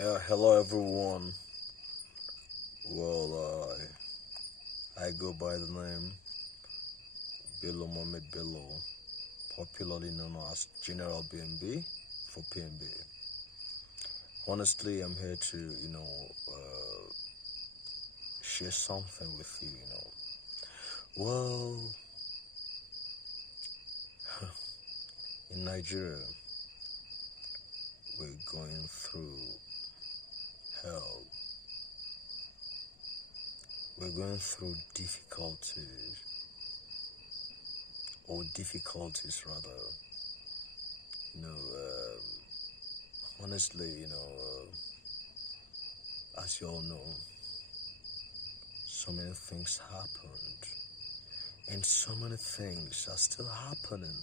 Yeah, hello everyone. Well, I go by the name Mohammed Bello, popularly known as General BNB for PNB. Honestly, I'm here to, share something with you. Well, in Nigeria, we're going through hell. We're going through difficulties rather. Honestly, as you all know, so many things happened, and so many things are still happening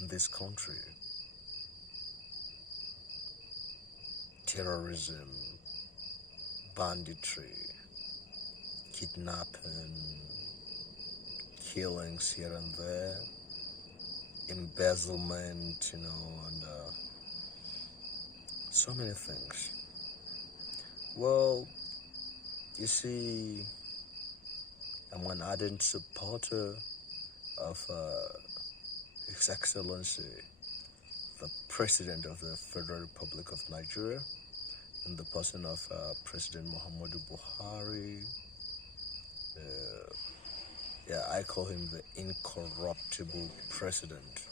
in this country. Terrorism, banditry, kidnapping, killings here and there, embezzlement, and so many things. Well, you see, I'm an ardent supporter of His Excellency, the President of the Federal Republic of Nigeria, in the person of President MUHAMMADU BUHARI. I call him the incorruptible president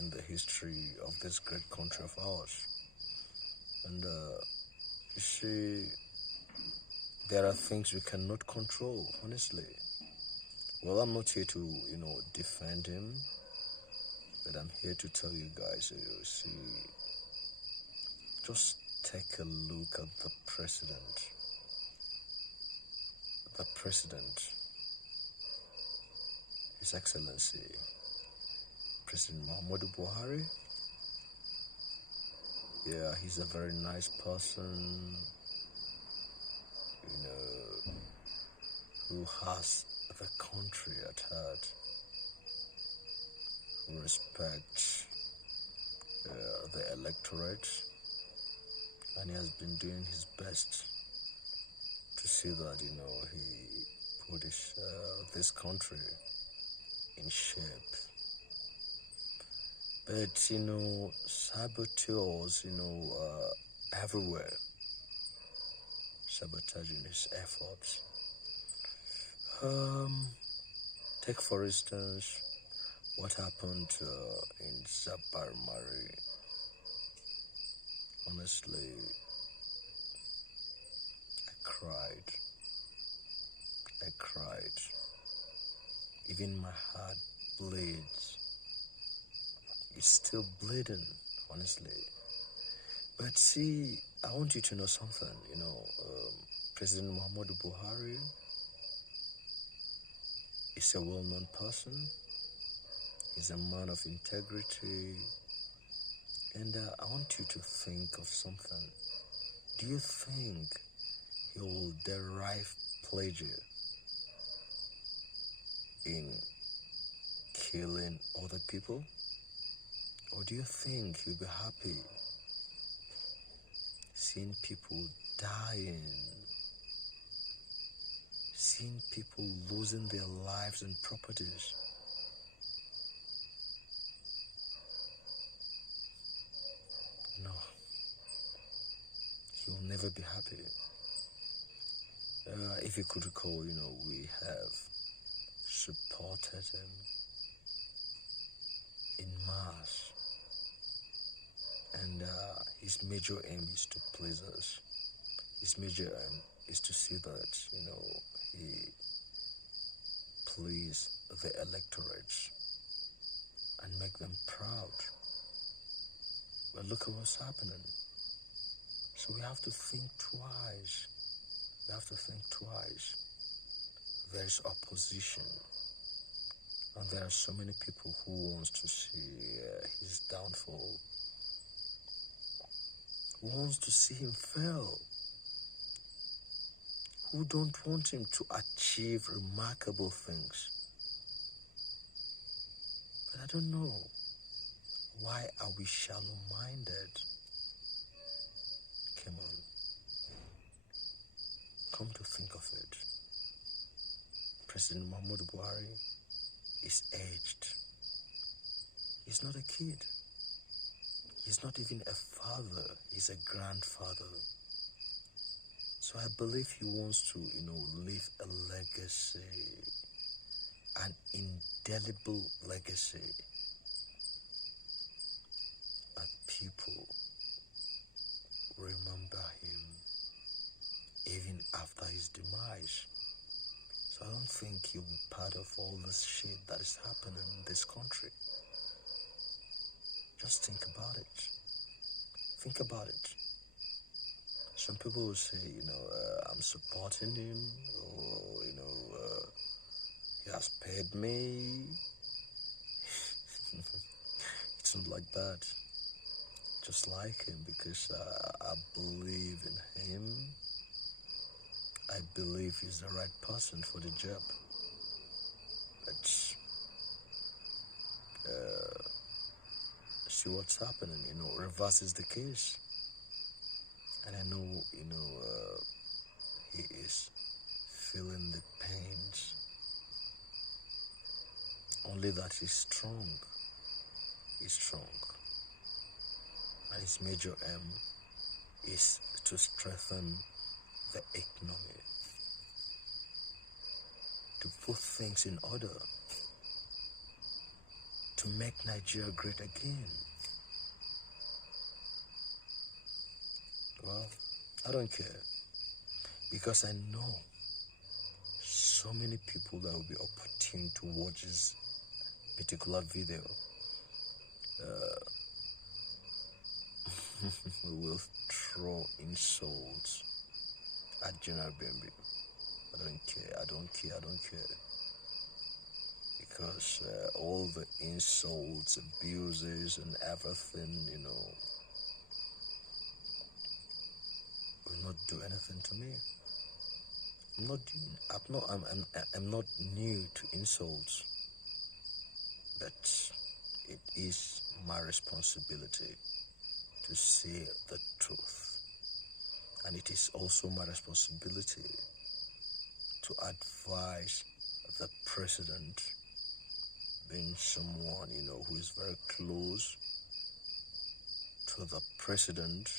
in the history of this great country of ours. And you see, there are things we cannot control, honestly. Well, I'm not here to, defend him, but I'm here to tell you guys, you see, just take a look at the president. The president, His Excellency, President Muhammadu Buhari. Yeah, he's a very nice person, who has the country at heart, who respects the electorate, and he has been doing his best to see that, he put this country in shape. But, saboteurs, everywhere, sabotaging his efforts. Take for instance, what happened in Zabarmari. Honestly, I cried. Even my heart bleeds. It's still bleeding, honestly. But see, I want you to know something, President Muhammadu Buhari is a well-known person. He's a man of integrity. And I want you to think of something. Do you think he will derive pleasure in killing other people? Or do you think he'll be happy seeing people dying, seeing people losing their lives and properties? No, he will never be happy. If you could recall, we have supported him in mass, and his major aim is to please us. His major aim is to see that, he please the electorate and make them proud. But look at what's happening. So we have to think twice. There's opposition, and there are so many people who wants to see his downfall, who wants to see him fail, who don't want him to achieve remarkable things. But I don't know, why are we shallow-minded? Come on. come to think of it, President Muhammadu Buhari is aged. He's not a kid. He's not even a father. He's a grandfather. So I believe he wants to, leave a legacy, an indelible legacy, that people remember him even after his demise. So I don't think he'll be part of all this shit that is happening in this country. Just think about it. Think about it. Some people will say, I'm supporting him, or, he has paid me. It's not like that. Just like him, because I believe in him. I believe he's the right person for the job. But see what's happening, reverse is the case. And I know, he is feeling the pains. Only that he's strong. He's strong. And his major aim is to strengthen the economy, to put things in order, to make Nigeria great again. Well, I don't care, because I know so many people that will be opportune to watch this particular video will throw insults at General Bembe. I don't care. Because all the insults, abuses, and everything, will not do anything to me. I'm not new to insults, but it is my responsibility to say the truth. And it is also my responsibility to advise the president, being someone, who is very close to the president,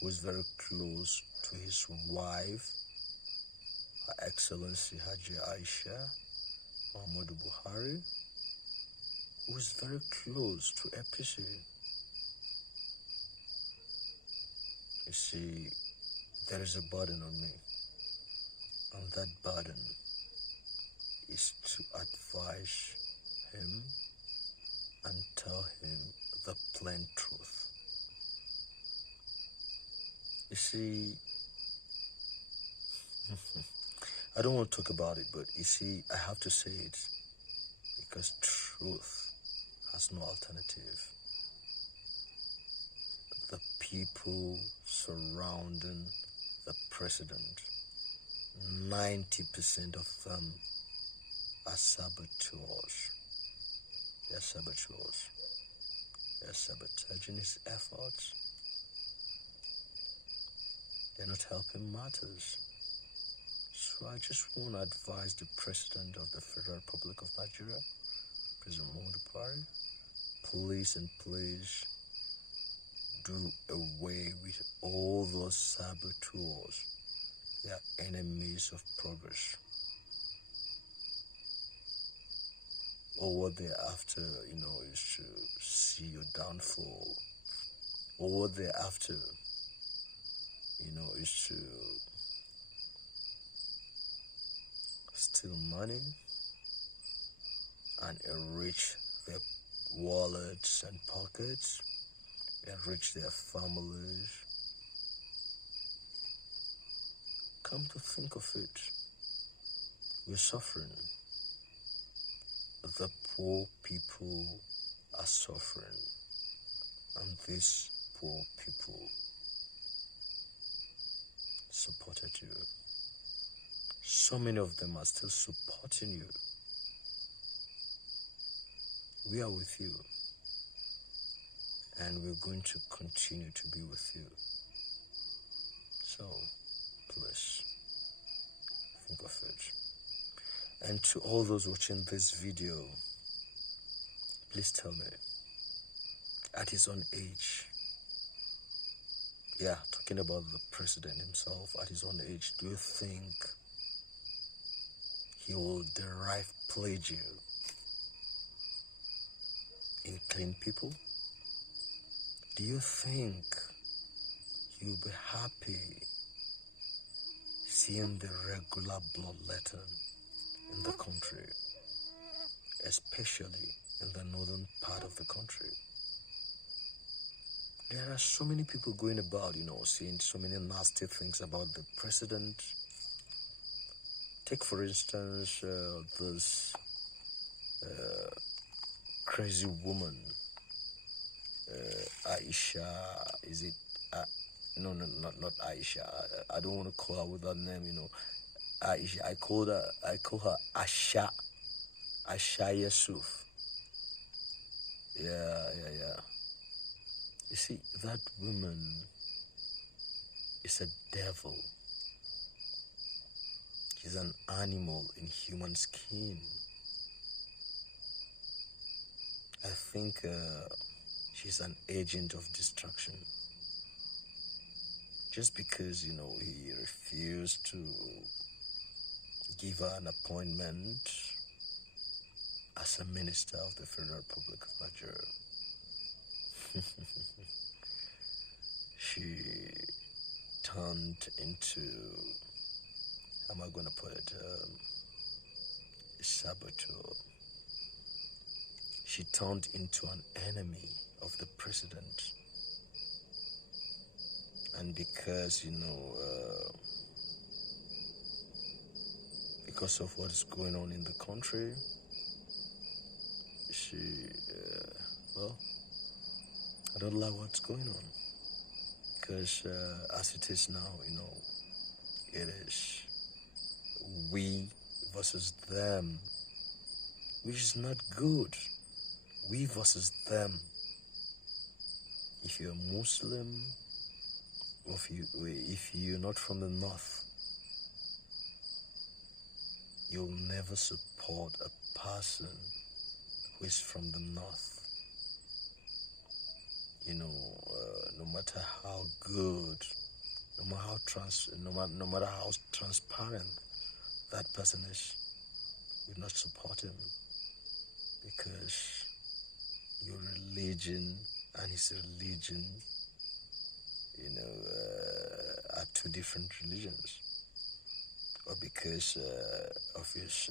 who is very close to his wife, Her Excellency Haji Aisha Muhammadu Buhari, who is very close to APC. You see, there is a burden on me, and that burden is to advise him and tell him the plain truth. You see, I don't want to talk about it, but you see, I have to say it because truth has no alternative. The people surrounding the president, 90% of them are saboteurs. They're saboteurs. They're sabotaging his efforts. They're not helping matters. So I just want to advise the President of the Federal Republic of Nigeria, President Muhammadu Buhari, please and please do away with all those saboteurs. They are enemies of progress. All what they're after, is to see your downfall. All what they're after, is to steal money and enrich their wallets and pockets, enrich their families. Come to think of it, we're suffering. The poor people are suffering, and these poor people supported you. So many of them are still supporting you. We are with you, and we're going to continue to be with you. So, please, And to all those watching this video, please tell me, at his own age, yeah, talking about the president himself, at his own age, do you think he will derive pleasure in killing people? Do you think he will be happy seeing the regular bloodletting in the country, especially in the northern part of the country? There are so many people going about, saying so many nasty things about the president. Take, for instance, this crazy woman, Aisha, is it? No, not Aisha. I don't want to call her with that name, Aisha. I call her Asha Yusuf. Yeah. You see, that woman is a devil. She's an animal in human skin. I think she's an agent of destruction. Just because, he refused to give her an appointment as a minister of the Federal Republic of Nigeria. She turned into, how am I going to put it, a saboteur. She turned into an enemy of the president. And because, because of what is going on in the country, she, I don't like what's going on. Because as it is now, it is we versus them, which is not good. We versus them. If you're Muslim, or if you're not from the north, you'll never support a person who is from the north. No matter how good, no matter how transparent that person is, we not support him, because your religion and his religion, are two different religions, or because of his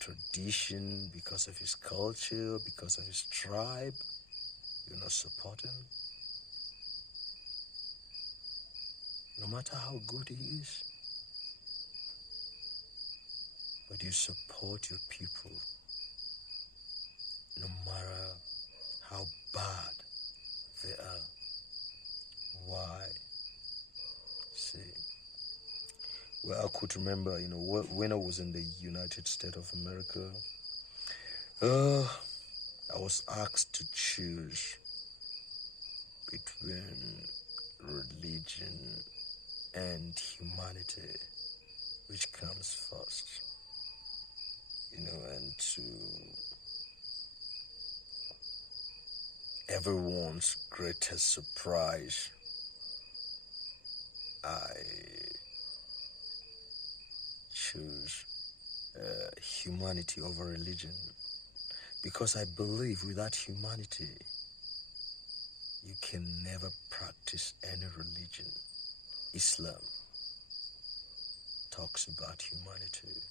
tradition, because of his culture, because of his tribe, you not support him. No matter how good he is, but you support your people, no matter how bad they are. Why? See, well, I could remember, when I was in the United States of America, I was asked to choose between religion and humanity, which comes first, and to everyone's greatest surprise, I choose humanity over religion, because I believe without humanity, you can never practice any religion. Islam talks about humanity.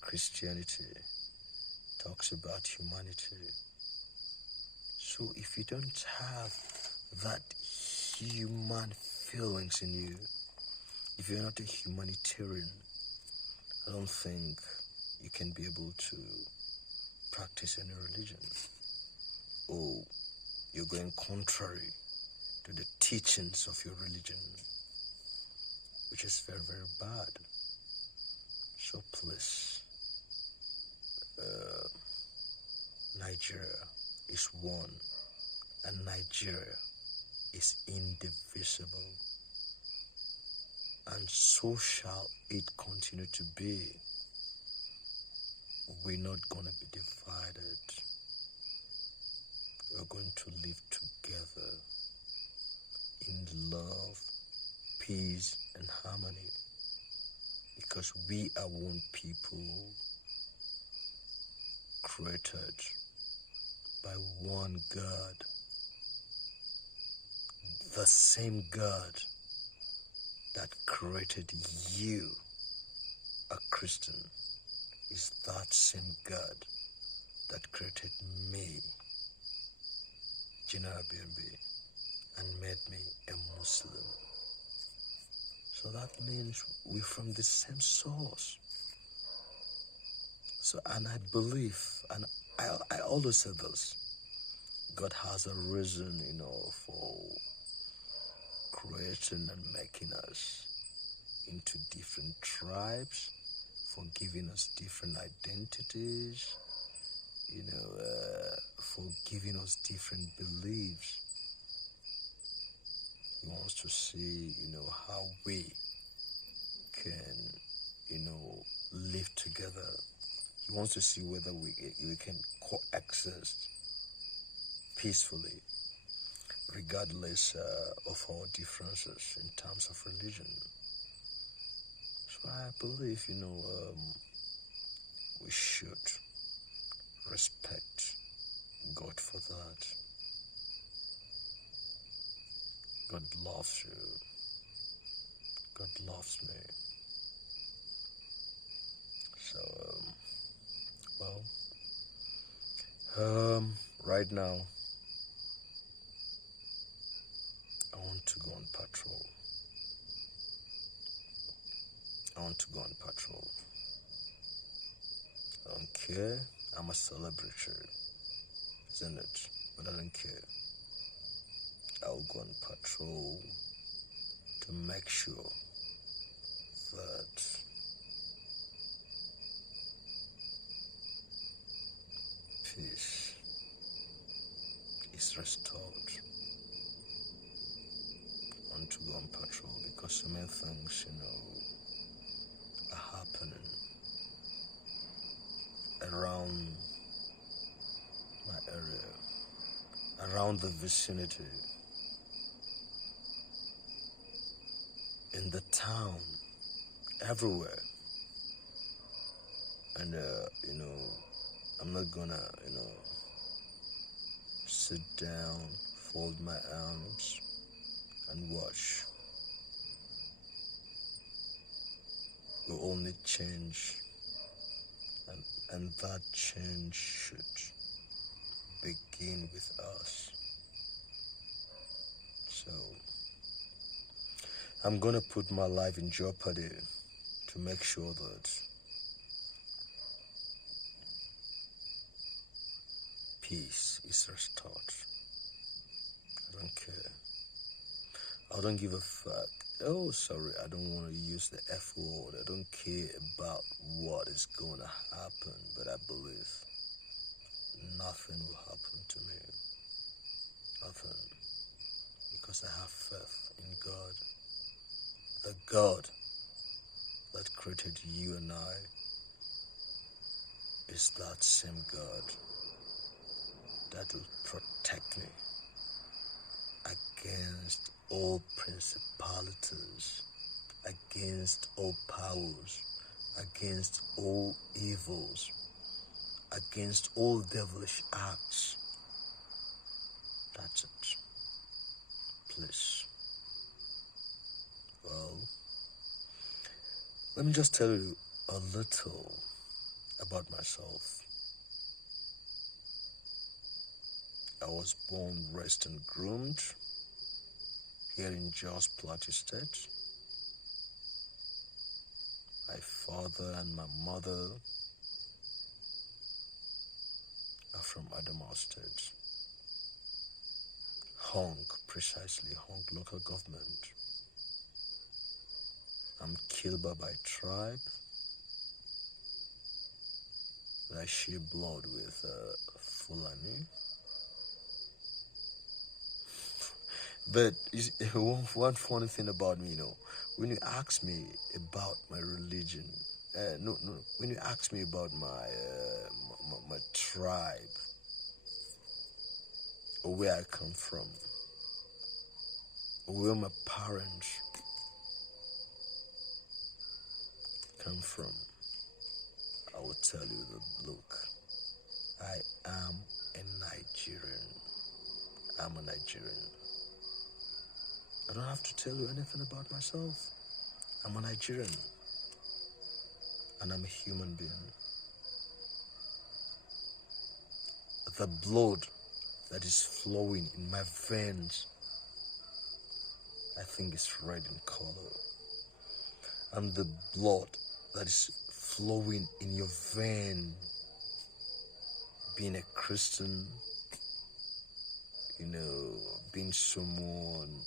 Christianity talks about humanity. So if you don't have that human feelings in you, if you're not a humanitarian, I don't think you can be able to practice any religion. Oh, you're going contrary to the teachings of your religion, which is very, very bad. So please, Nigeria is one, and Nigeria is indivisible. and so shall it continue to be. We're not going to be divided. We're going to live together in love, peace, and harmony, because we are one people created by one God. The same God that created you, a Christian, is that same God that created me, Rabi, and made me a Muslim. So that means we're from the same source. So, and I believe, and I always say this, God has a reason, for creating and making us into different tribes, for giving us different identities, for giving us different beliefs. He wants to see, how we can, live together. He wants to see whether we can coexist peacefully, regardless of our differences in terms of religion. So I believe, we should respect God for that. God loves you. God loves me. So, right now, I want to go on patrol. I don't care. I'm a celebrity, isn't it? But I don't care. I'll go on patrol to make sure that peace is restored. I want to go on patrol because so many things, are happening around my area, around the vicinity, in the town, everywhere. And, I'm not gonna, sit down, fold my arms, and watch. We all need change, and that change should begin with us. So, I'm gonna put my life in jeopardy to make sure that peace is restored. I don't care. I don't give a fuck. Oh, sorry, I don't want to use the F word. I don't care about what is going to happen, but I believe nothing will happen to me. Nothing. Because I have faith in God. The God that created you and I is that same God that will protect me against all principalities, against all powers, against all evils, against all devilish acts. That's it. Please. Well, let me just tell you a little about myself. I was born, raised, and groomed here in Jos Plateau State. My father and my mother are from Adamawa State. Precisely Hong local government. I'm Kilba by tribe. I share blood with Fulani. But one funny thing about me, when you ask me about my religion, when you ask me about my tribe, or where I come from, or where my parents come from, I will tell you that, look, I am a Nigerian. I'm a Nigerian. I don't have to tell you anything about myself. I'm a Nigerian. And I'm a human being. The blood that is flowing in my veins, I think is red in color. And the blood that is flowing in your vein, being a Christian, being someone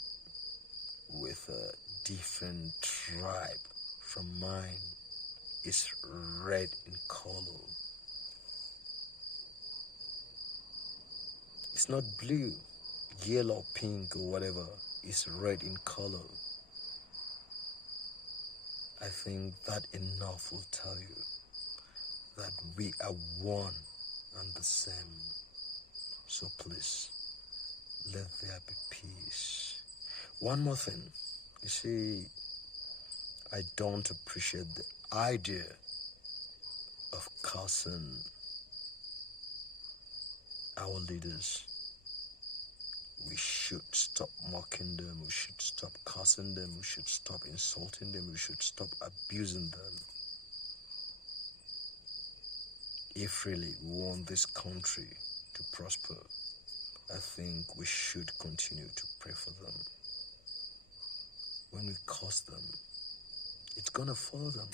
with a different tribe from mine, is red in color. It's not blue, yellow, pink, or whatever. It's red in color. I think that enough will tell you that we are one and the same. So please, let there be peace. One more thing. You see, I don't appreciate the idea of cursing our leaders. We should stop mocking them. We should stop cursing them. We should stop insulting them. We should stop abusing them. If really we want this country to prosper, I think we should continue to pray for them. When we curse them, it's gonna follow them.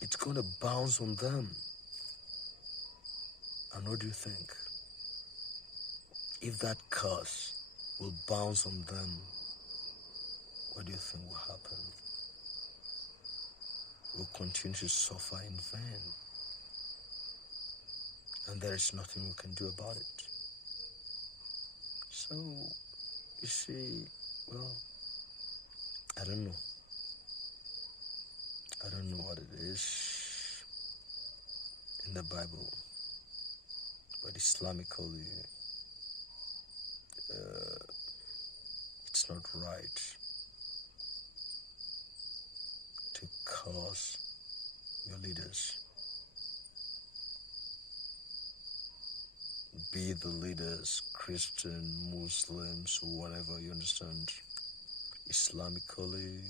It's gonna bounce on them. And what do you think? If that curse will bounce on them, what do you think will happen? We'll continue to suffer in vain. And there is nothing we can do about it. So, you see, well, I don't know. I don't know what it is in the Bible, but Islamically, it's not right to curse your leaders. Be the leaders Christian, Muslims, or whatever, you understand? Islamically,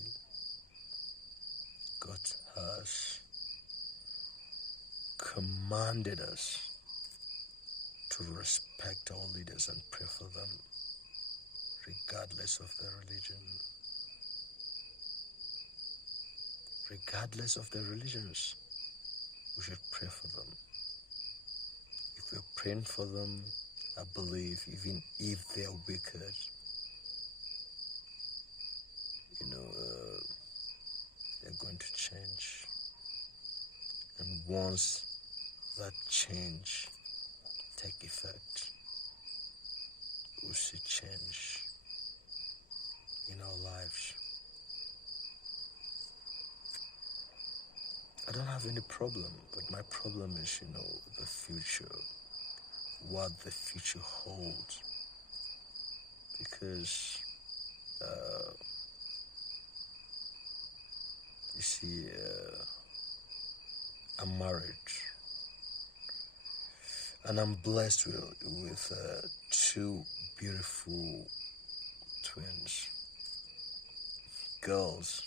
God has commanded us to respect our leaders and pray for them, regardless of their religion. Regardless of their religions, we should pray for them. If we're praying for them, I believe even if they're wicked, they're going to change. And once that change take effect, we'll see change in our lives. I don't have any problem, but my problem is, the future, what the future holds. Because, you see, I'm married, and I'm blessed with two beautiful twins, girls.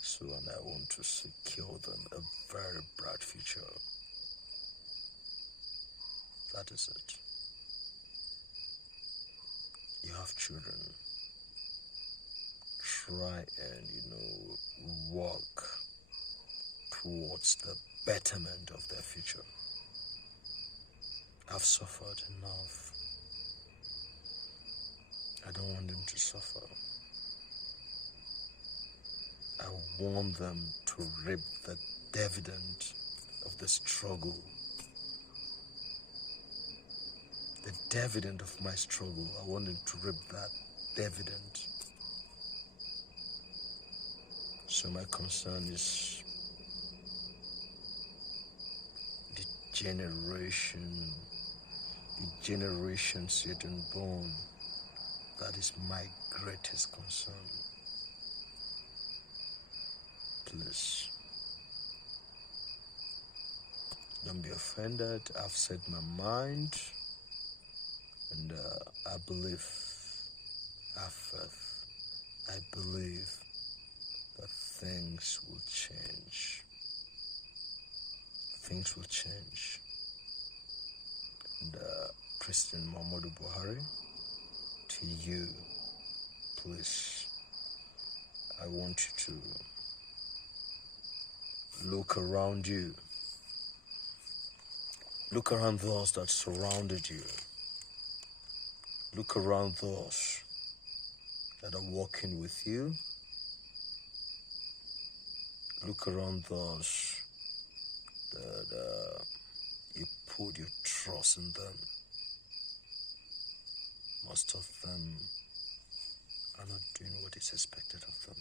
So, and I want to secure them a very bright future. That is it. You have children. Try and, work towards the betterment of their future. I've suffered enough. I don't want them to suffer. I want them to reap the dividend of the struggle the dividend of my struggle. I wanted to reap that dividend. So my concern is the generations yet unborn. That is my greatest concern. Please, don't be offended. I've said my mind, and I believe, I have faith, I believe that things will change. Things will change. And President Muhammadu Buhari, to you, please, I want you to look around you. Look around those that surrounded you. Look around those that are walking with you. Look around those that you put your trust in them. Most of them are not doing what is expected of them.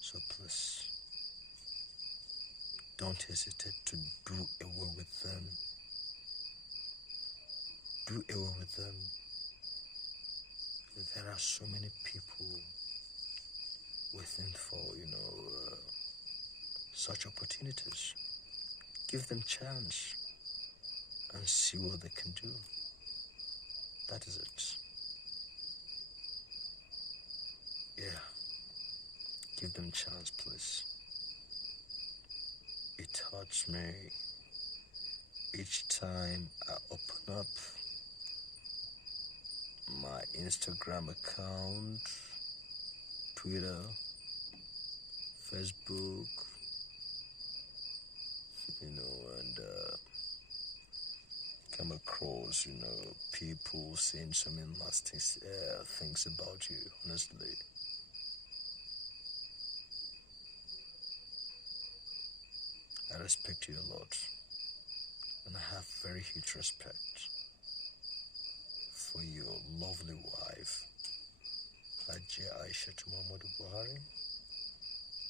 So please, don't hesitate to do away with them. Do away with them. There are so many people waiting for, such opportunities. Give them chance and see what they can do. That is it. Yeah. Give them chance, please. It hurts me each time I open up my Instagram account, Twitter, Facebook, and come across, people saying so many nasty things about you, honestly. I respect you a lot, and I have very huge respect for your lovely wife, Hajiya Aishatu Muhammadu Buhari.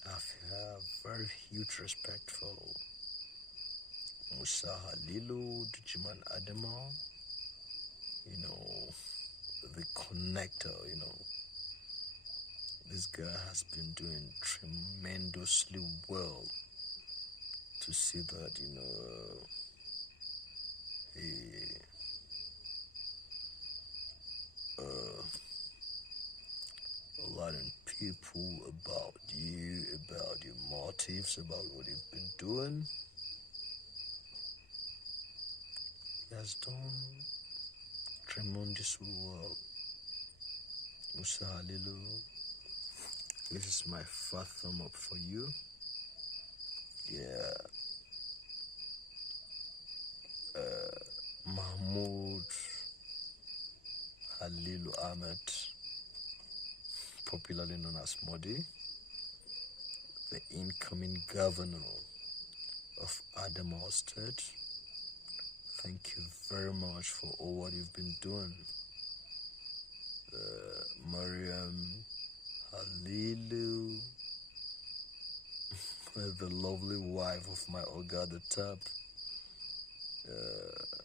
I have very huge respect for Musa Halilu, Dujiman Adama, the connector, This guy has been doing tremendously well to see that, alerting people about you, about your motives, about what you've been doing. He has done tremendously well. Musa Halilu, this is my first thumb up for you. Yeah. Mahmoud Halilu Ahmed, popularly known as Modi, the incoming governor of Adamawa State. Thank you very much for all what you've been doing. Mariam Halilu, the lovely wife of my Oga the Top,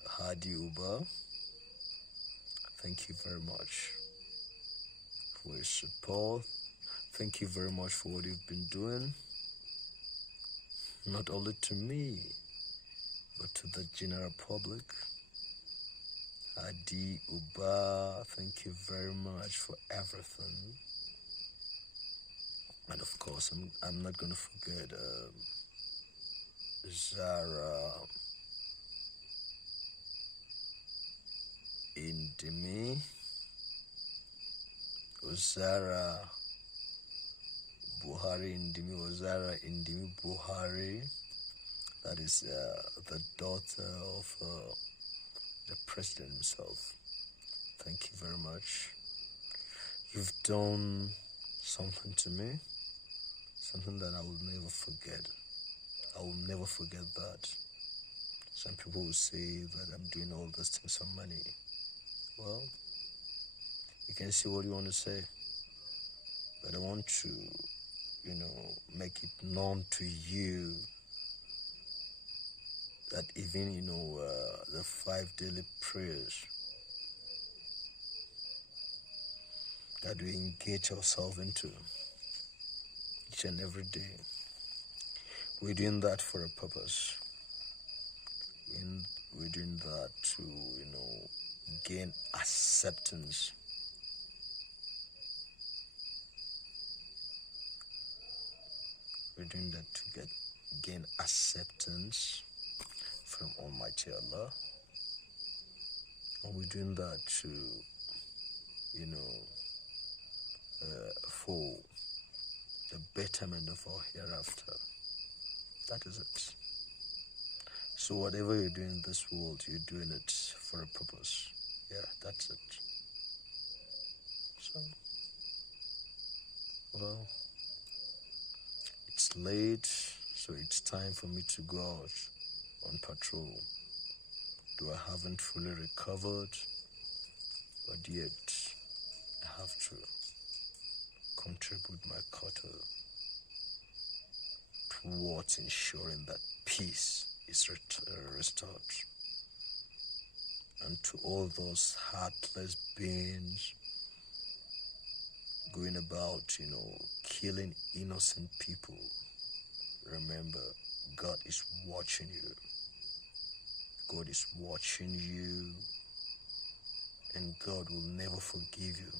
Hadi Uba. Thank you very much for your support. Thank you very much for what you've been doing. Not only to me, but to the general public. Hadi Uba, thank you very much for everything. And of course, I'm not going to forget Zara Indimi, Zara Buhari Indimi, Zara Indimi Buhari. That is the daughter of the president himself. Thank you very much. You've done something to me, something that I will never forget. I will never forget that. Some people will say that I'm doing all these things for money. Well, you can say what you want to say, but I want to, make it known to you that even, the 5 daily prayers that we engage ourselves into each and every day, we're doing that for a purpose. We're doing that to, gain acceptance. We're doing that to gain acceptance from Almighty Allah. And we're doing that to, for the betterment of our hereafter. That is it. So whatever you're doing in this world, you're doing it for a purpose. Yeah, that's it. So, well, it's late, so it's time for me to go out on patrol. Though I haven't fully recovered, but yet I have to contribute my quota towards ensuring that peace is restored. And to all those heartless beings going about, killing innocent people, remember, God is watching you. God is watching you, and God will never forgive you.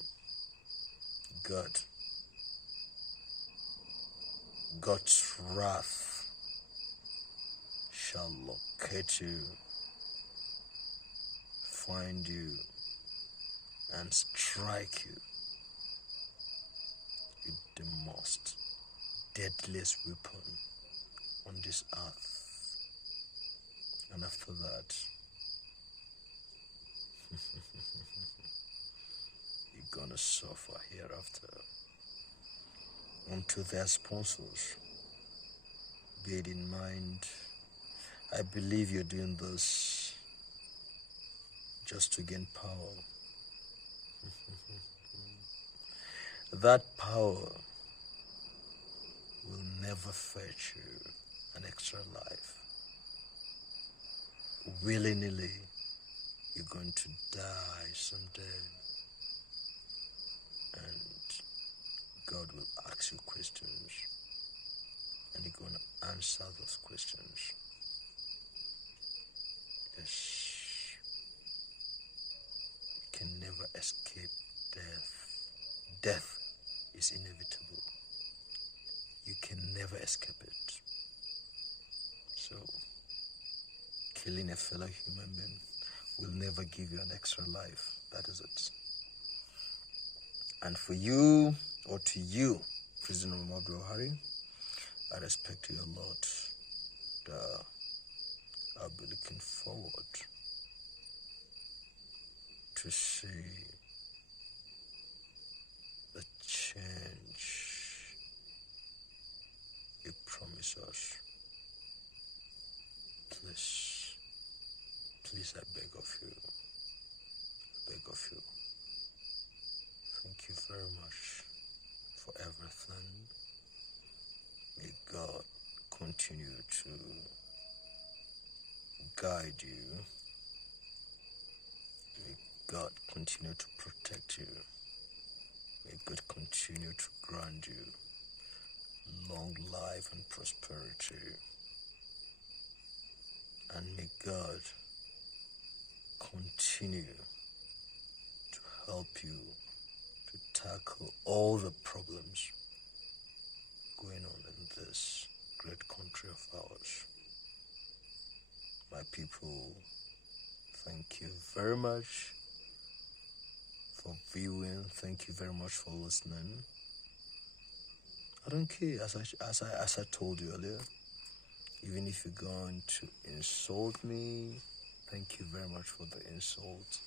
God's wrath shall locate you, find you, and strike you with the most deadliest weapon on this earth. And after that, you're gonna suffer hereafter. Unto their sponsors, bear it in mind, I believe you're doing this just to gain power. That power will never fetch you an extra life. Willy-nilly, you're going to die someday, and God will ask you questions, and you're going to answer those questions. Yes, you can never escape death. Death is inevitable. You can never escape it. So, killing a fellow human being will never give you an extra life. That is it. And for you, or to you, President Muhammadu Buhari, I respect you a lot. I'll be looking forward to see the change you promise us. Please, I beg of you. Thank you very much for everything. May God continue to guide you. May God continue to protect you. May God continue to grant you long life and prosperity. And may God continue to help you to tackle all the problems going on in this great country of ours. My people, thank you very much for viewing. Thank you very much for listening. I don't care, as I told you earlier, even if you're going to insult me, thank you very much for the insult.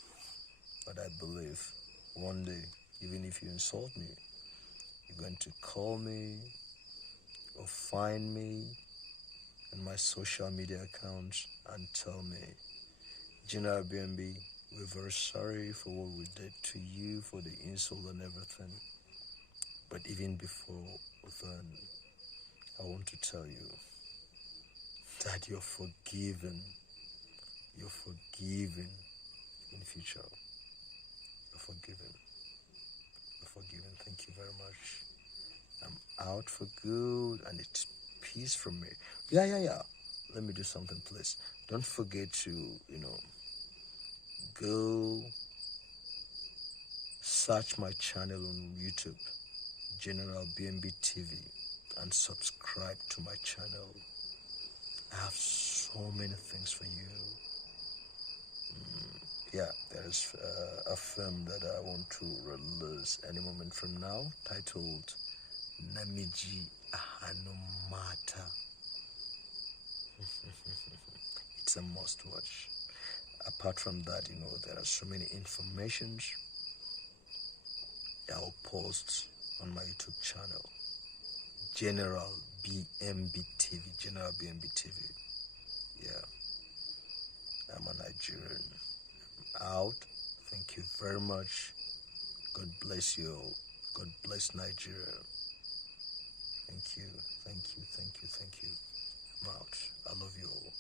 But I believe one day, even if you insult me, you're going to call me or find me in my social media accounts and tell me, General BNB, we're very sorry for what we did to you, for the insult and everything. But even before then, I want to tell you that you're forgiven. You're forgiven in future. You're forgiven. You're forgiven. Thank you very much. I'm out for good and it's peace from me. Yeah. Let me do something, please. Don't forget to, go search my channel on YouTube, General BNB TV, and subscribe to my channel. I have so many things for you. Yeah, there's a film that I want to release any moment from now, titled Namiji Ahanumata. It's a must watch. Apart from that, there are so many informations that I'll post on my YouTube channel, General BNB TV, General BNB TV. Yeah, I'm a Nigerian. I'm out. Thank you very much. God bless you all. God bless Nigeria. Thank you. I'm out. I love you all.